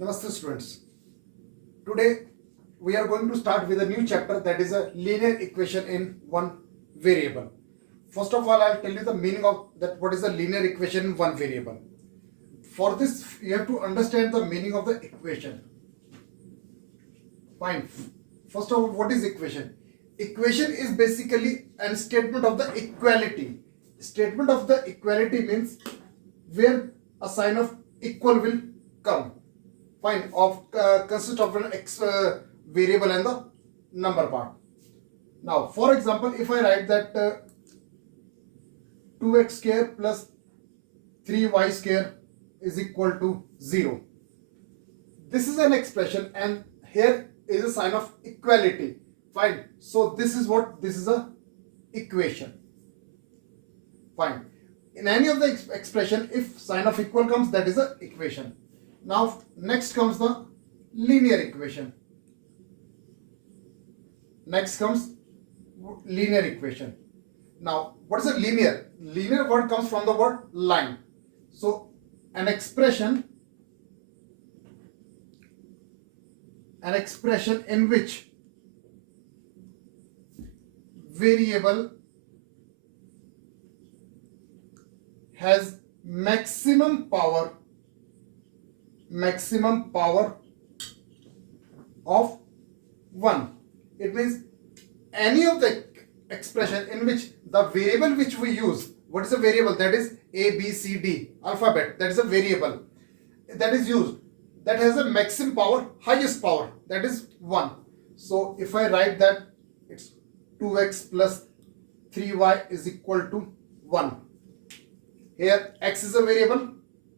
Namaste students. Today we are going to start with a new chapter, that is a linear equation in one variable. First of all, I'll tell you the meaning of that. What is a linear equation in one variable? For this, you have to understand the meaning of the equation. Fine. First of all, what is equation? Equation is basically a statement of the equality. Statement of the equality means where a sign of equal will come. Fine. Consist of an variable and the number part. Now, for example, if I write that 2x square plus 3y square is equal to 0. This is an expression and here is a sign of equality. Fine. So this is a equation. Fine. In any of the expression, if sign of equal comes, that is a equation. Now next comes the linear equation. Next comes linear equation. Now what is a linear? Linear word comes from the word line. So an expression in which variable has maximum power of 1. It means any of the expression in which the variable which we use, what is a variable? That is A, B, C, D alphabet. That is a variable that is used, that has a maximum power, highest power, that is 1. So if I write that it's 2x plus 3y is equal to 1. Here x is a variable,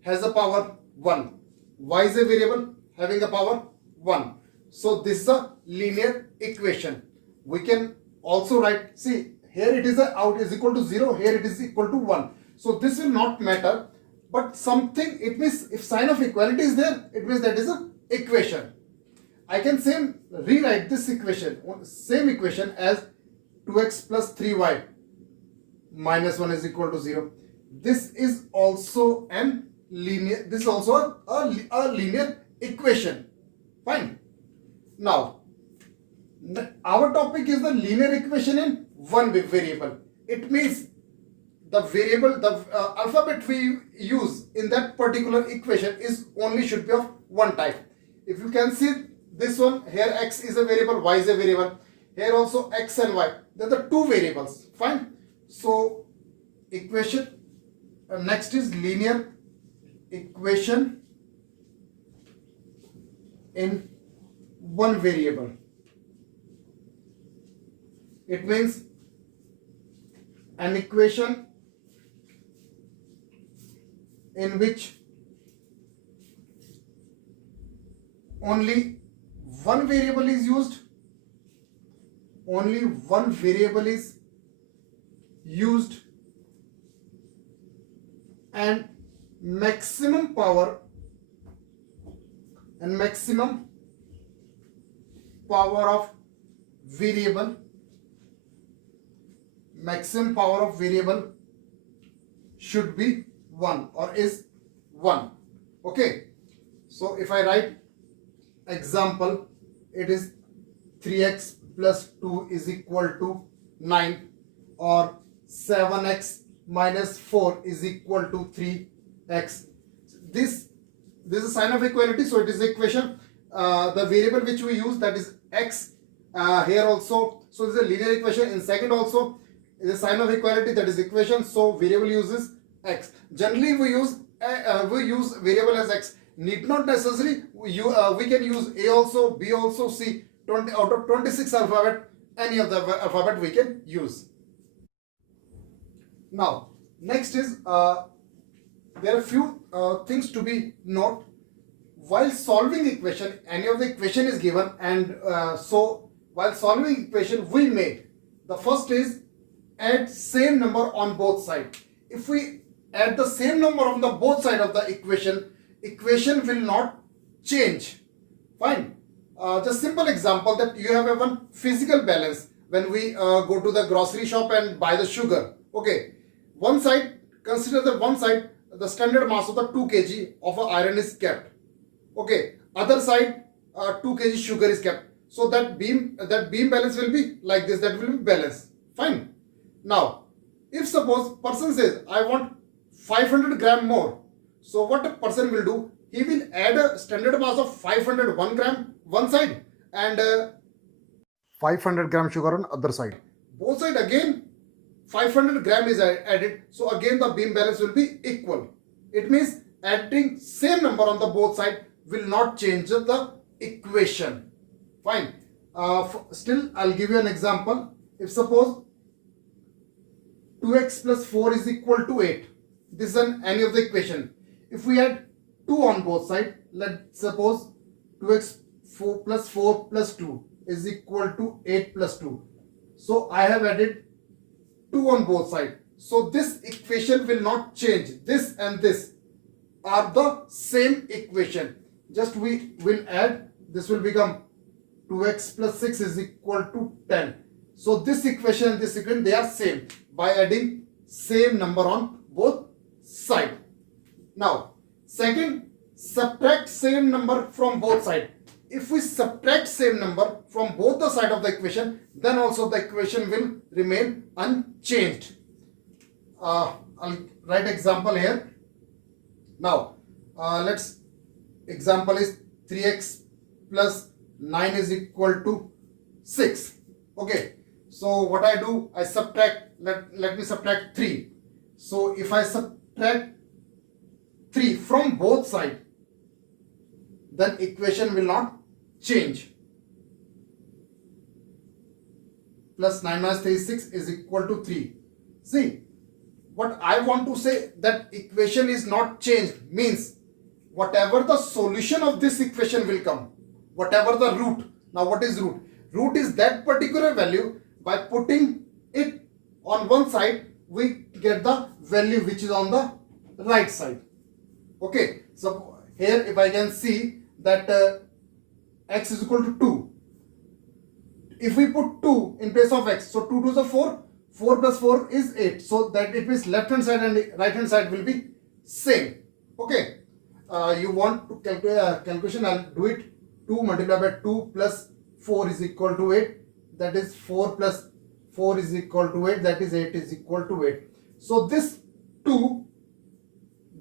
has a power 1. Y is a variable having a power 1. So this is a linear equation. We can also write, see here it is a out is equal to 0, here it is equal to 1. So this will not matter, but something, it means if sign of equality is there, it means that is a equation. I can rewrite this equation, same equation as 2x plus 3y minus 1 is equal to 0. This is also a linear equation. Fine. Now our topic is the linear equation in one variable. It means the variable, the alphabet we use in that particular equation should be of one type. If you can see this one, here x is a variable, y is a variable. Here also x and y, they are the two variables. Fine. So equation next is linear equation in one variable. It means an equation in which only one variable is used, and maximum power of variable should be 1 or is 1. Okay. So if I write example, it is 3x plus 2 is equal to 9, or 7x minus 4 is equal to 3x. This is a sign of equality, so it is equation. The variable which we use, that is x. Here also, so this is a linear equation. In second also is a sign of equality, that is equation. So variable uses x. Generally we use variable as x. Need not necessarily we can use a also, b also, c. 20 out of 26 alphabet, any of the alphabet we can use. Now next is there are few things to be note while solving equation. Any of the equation is given, and so while solving equation we made, the first is add same number on both sides. If we add the same number on the both side of the equation will not change. Fine. Just simple example that you have one physical balance when we go to the grocery shop and buy the sugar. Okay, one side, consider the one side the standard mass of the 2 kg of iron is kept. Okay, other side 2 kg sugar is kept. So that beam balance will be like this, that will be balanced. Fine. Now if suppose person says I want 500 gram more, so what a person will do, he will add a standard mass of 501 gram one side and 500 gram sugar on other side. Both side again 500 gram is added, so again the beam balance will be equal. It means adding same number on the both side will not change the equation. Fine. Still I'll give you an example. If suppose 2x plus 4 is equal to 8, this is any of the equation. If we add 2 on both sides, let's suppose 2x 4 plus 2 is equal to 8 plus 2. So I have added 2 on both sides. So this equation will not change. This and this are the same equation. Just we will add, this will become 2x plus 6 is equal to 10. So this equation and this equation, they are same by adding same number on both sides. Now second, subtract same number from both sides. If we subtract same number from both the side of the equation, then also the equation will remain unchanged. I'll write example here. Now let's example is 3x plus 9 is equal to 6. Okay, so what I do, I subtract, let me subtract 3. So if I subtract 3 from both sides, then equation will not change. Plus 9 minus 3 is 6 is equal to 3. See, what I want to say, that equation is not changed means whatever the solution of this equation will come, whatever the root. Now what is root? Root is that particular value. By putting it on one side, we get the value which is on the right side. Okay, so here if I can see that x is equal to 2. If we put 2 in place of x, so 2 to the 4, 4 plus 4 is 8. So that it means left hand side and right hand side will be same. Okay, you want to calculate calculation, I'll do it. 2 multiplied by 2 plus 4 is equal to 8. That is 4 plus 4 is equal to 8. That is 8 is equal to 8. So this 2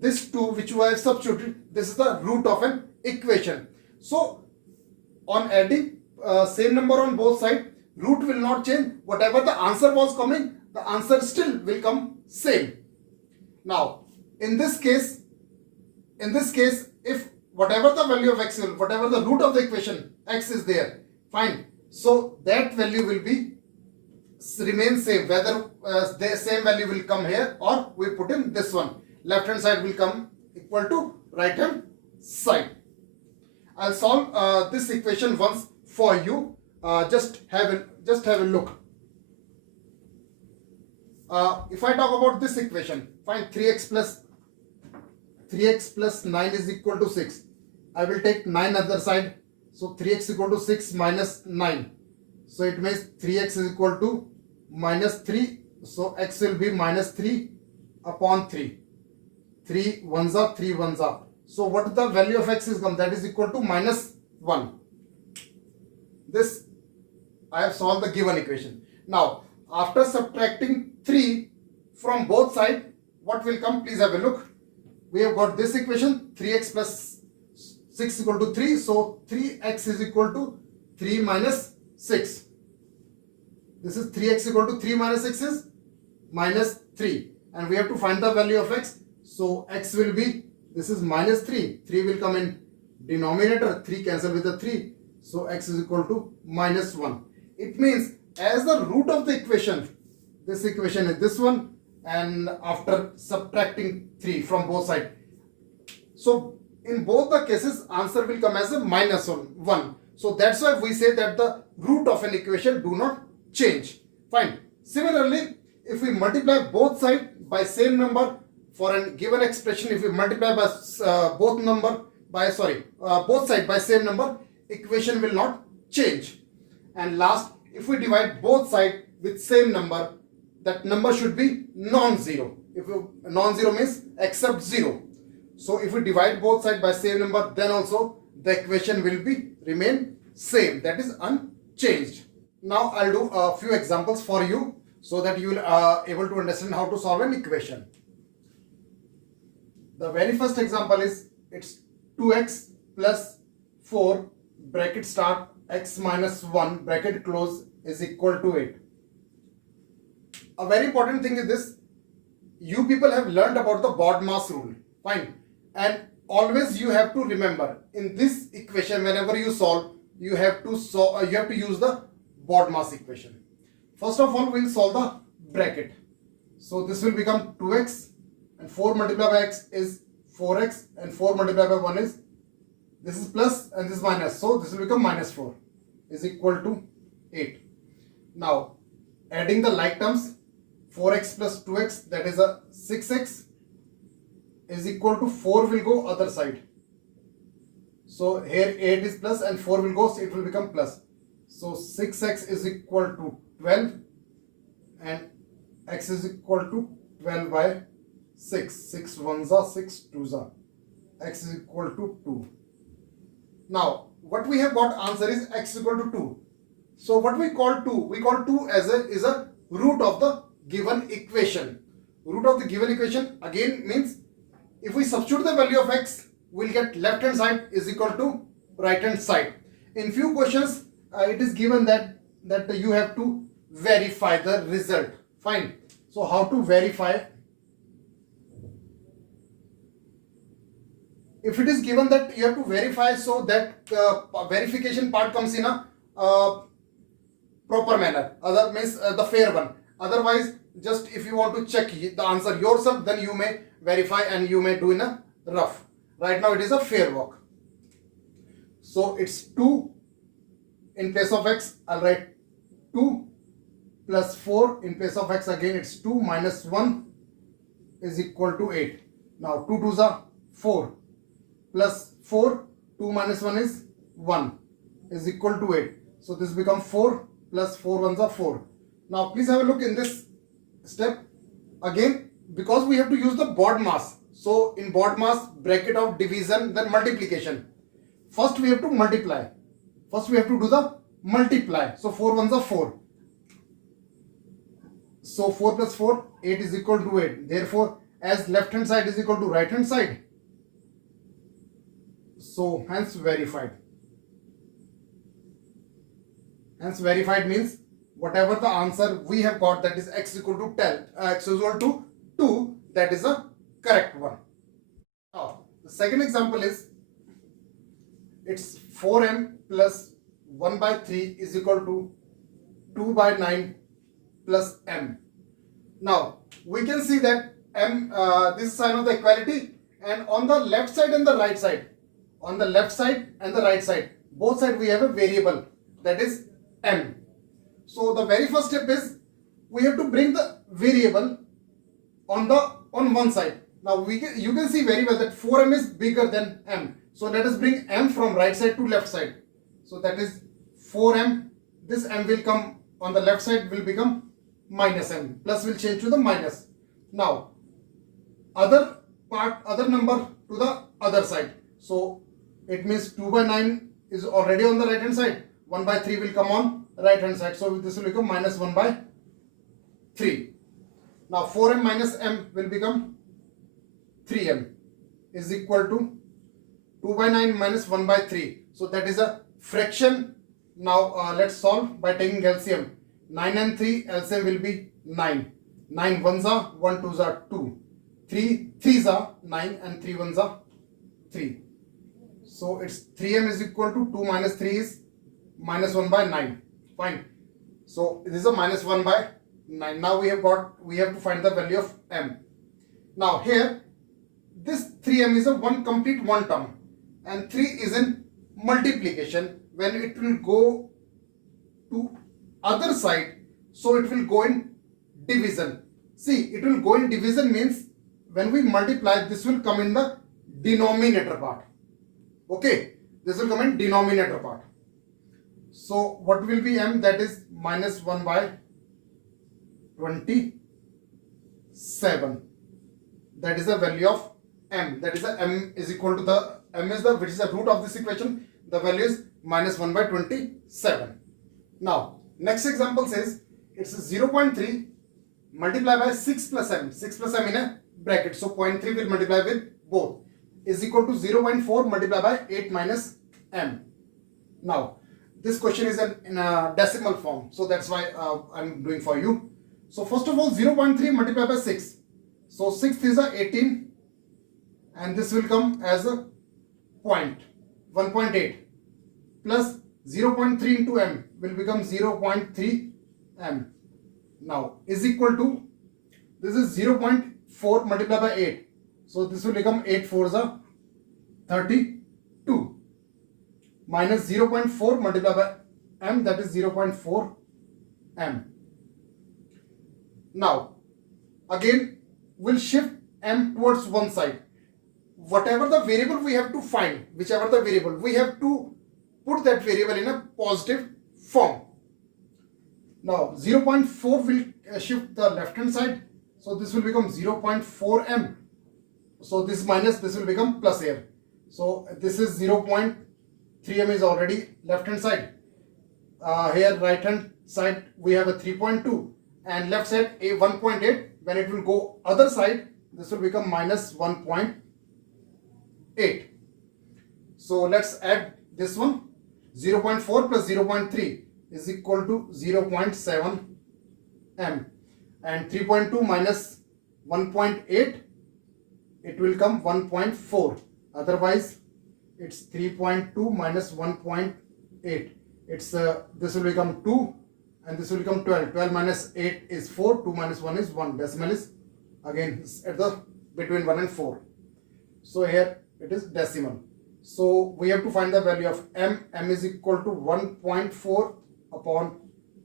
which I have substituted, this is the root of an equation. So on adding same number on both sides, root will not change. Whatever the answer was coming, the answer still will come same. Now in this case, if whatever the value of x will, whatever the root of the equation, x is there, fine. So that value will be remain same, whether the same value will come here or we put in this one. Left hand side will come equal to right hand side. I'll solve this equation once for you. Just have a look. If I talk about this equation, find 3x plus 9 is equal to 6. I will take 9 other side. So 3x equal to 6 minus 9. So it means 3x is equal to minus 3. So x will be minus 3 upon 3. 3 ones are 3 ones are. So what the value of x is come? That is equal to minus 1. This I have solved the given equation. Now after subtracting 3 from both sides, what will come? Please have a look. We have got this equation, 3x plus 6 equal to 3. So 3x is equal to 3 minus 6. This is 3x equal to 3 minus 6 is minus 3. And we have to find the value of x. So x will be, this is minus 3. 3 will come in denominator. 3 cancel with the 3. So x is equal to minus 1. It means as the root of the equation, this equation is this one. And after subtracting 3 from both sides. So in both the cases, answer will come as a minus 1. So that's why we say that the root of an equation do not change. Fine. Similarly, if we multiply both sides by same number for a given expression, if we multiply by both sides by same number, equation will not change. And last, if we divide both sides with same number, that number should be non-zero. If non-zero means except 0. So if we divide both sides by same number, then also the equation will be remain same, that is unchanged. Now I'll do a few examples for you so that you will able to understand how to solve an equation. The very first example is it's 2x plus 4 bracket start x minus 1 bracket close is equal to 8. A very important thing is this: you people have learned about the BODMAS rule, fine, and always you have to remember in this equation whenever you solve, you have to use the BODMAS equation. First of all, we'll solve the bracket. So this will become 2x and 4 multiplied by x is 4x and 4 multiplied by 1 is, this is plus and this is minus, so this will become minus 4 is equal to 8. Now adding the like terms, 4x plus 2x, that is a 6x is equal to 4 will go other side. So here 8 is plus and 4 will go, so it will become plus. So 6x is equal to 12 and x is equal to 12 by 6. 6 ones are 6 twos are. X is equal to 2. Now what we have got answer is x is equal to 2. So what we call 2? We call 2 as a root of the given equation. Root of the given equation again means if we substitute the value of x, we'll get left hand side is equal to right hand side. In few questions it is given that you have to verify the result. Fine. So how to verify? If it is given that you have to verify, so that verification part comes in a proper manner. Other means the fair one. Otherwise, just if you want to check the answer yourself, then you may verify and you may do in a rough. Right now it is a fair walk. So it's 2 in place of x. I'll write 2 plus 4 in place of x. Again it's 2 minus 1 is equal to 8. Now 2 2s are 4 plus 4, 2 minus 1 is 1 is equal to 8. So this becomes 4 plus 4 ones are 4. Now please have a look in this step. Again, because we have to use the BODMAS. So in BODMAS, bracket of division, then multiplication. First we have to multiply. First we have to do the multiply. So 4 ones are 4. So 4 plus 4, 8 is equal to 8. Therefore, as left hand side is equal to right hand side, so hence verified. Hence verified means whatever the answer we have got, that is x equal to 10, x is equal to 2, that is a correct one. Now the second example is it's 4m plus 1 by 3 is equal to 2 by 9 plus m. Now we can see that m, this is sign of the equality, and on the left side and the right side, on the left side and the right side, both sides we have a variable, that is m. So the very first step is we have to bring the variable on one side. Now you can see very well that 4m is bigger than m. So let us bring m from right side to left side. So that is 4m. This m will come on the left side, will become minus m. Plus will change to the minus. Now other number to the other side. So it means 2 by 9 is already on the right hand side. 1 by 3 will come on right hand side. So this will become minus 1 by 3. Now 4m minus m will become 3m is equal to 2 by 9 minus 1 by 3. So that is a fraction. Now let's solve by taking LCM. 9 and 3 LCM will be 9. 9 ones are 1 twos are 2. 3 threes are 9 and 3 ones are 3. So it's 3m is equal to 2 minus 3 is minus 1 by 9. Fine. So this is a minus 1 by 9. Now we have to find the value of m. Now here this 3m is a complete one term, and 3 is in multiplication. When it will go to other side, so it will go in division. See, it will go in division means when we multiply, this will come in the denominator part. Okay, this will come in denominator part. So what will be m? That is minus 1 by 27. That is the value of m. That is the m is equal to the m is the, which is the root of this equation, the value is minus 1 by 27. Now, next example says it's 0.3 multiplied by 6 plus m. 6 plus m in a bracket. So 0.3 will multiply with both, is equal to 0.4 multiplied by 8 minus m. Now, this question is in a decimal form. So that's why I'm doing for you. So first of all, 0.3 multiplied by 6. So 6 is a 18 and this will come as a point, 1.8 plus 0.3 into m will become 0.3 m. Now is equal to, this is 0.4 multiplied by 8. So this will become 8 4s are 32 minus 0.4 multiplied by m, that is 0.4 m. Now again we'll shift m towards one side. Whatever the variable we have to find, whichever the variable, we have to put that variable in a positive form. Now 0.4 will shift the left hand side, so this will become 0.4 m. So this minus this will become plus here. So this is 0.3 m is already left hand side. Here right hand side we have a 3.2 and left side a 1.8. When it will go other side, this will become minus 1.8. So let's add this one. 0.4 plus 0.3 is equal to 0.7 m, and 3.2 minus 1.8, it will come 1.4. Otherwise it's 3.2 minus 1.8. It's this will become 2 and this will become 12. 12 minus 8 is 4. 2 minus 1 is 1. Decimal is again at the between 1 and 4. So here it is decimal. So we have to find the value of m. M is equal to 1.4 upon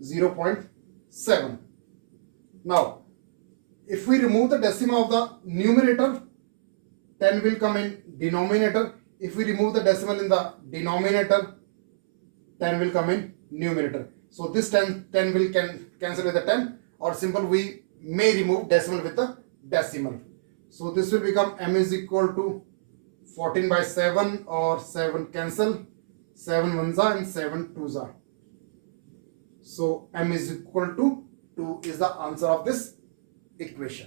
0.7. Now if we remove the decimal of the numerator, 10 will come in denominator. If we remove the decimal in the denominator, 10 will come in numerator. So this 10 will cancel with the 10, or simple we may remove decimal with the decimal. So this will become m is equal to 14 by 7, or 7 cancel, 7 ones are and 7 twos are. So m is equal to 2 is the answer of this equation.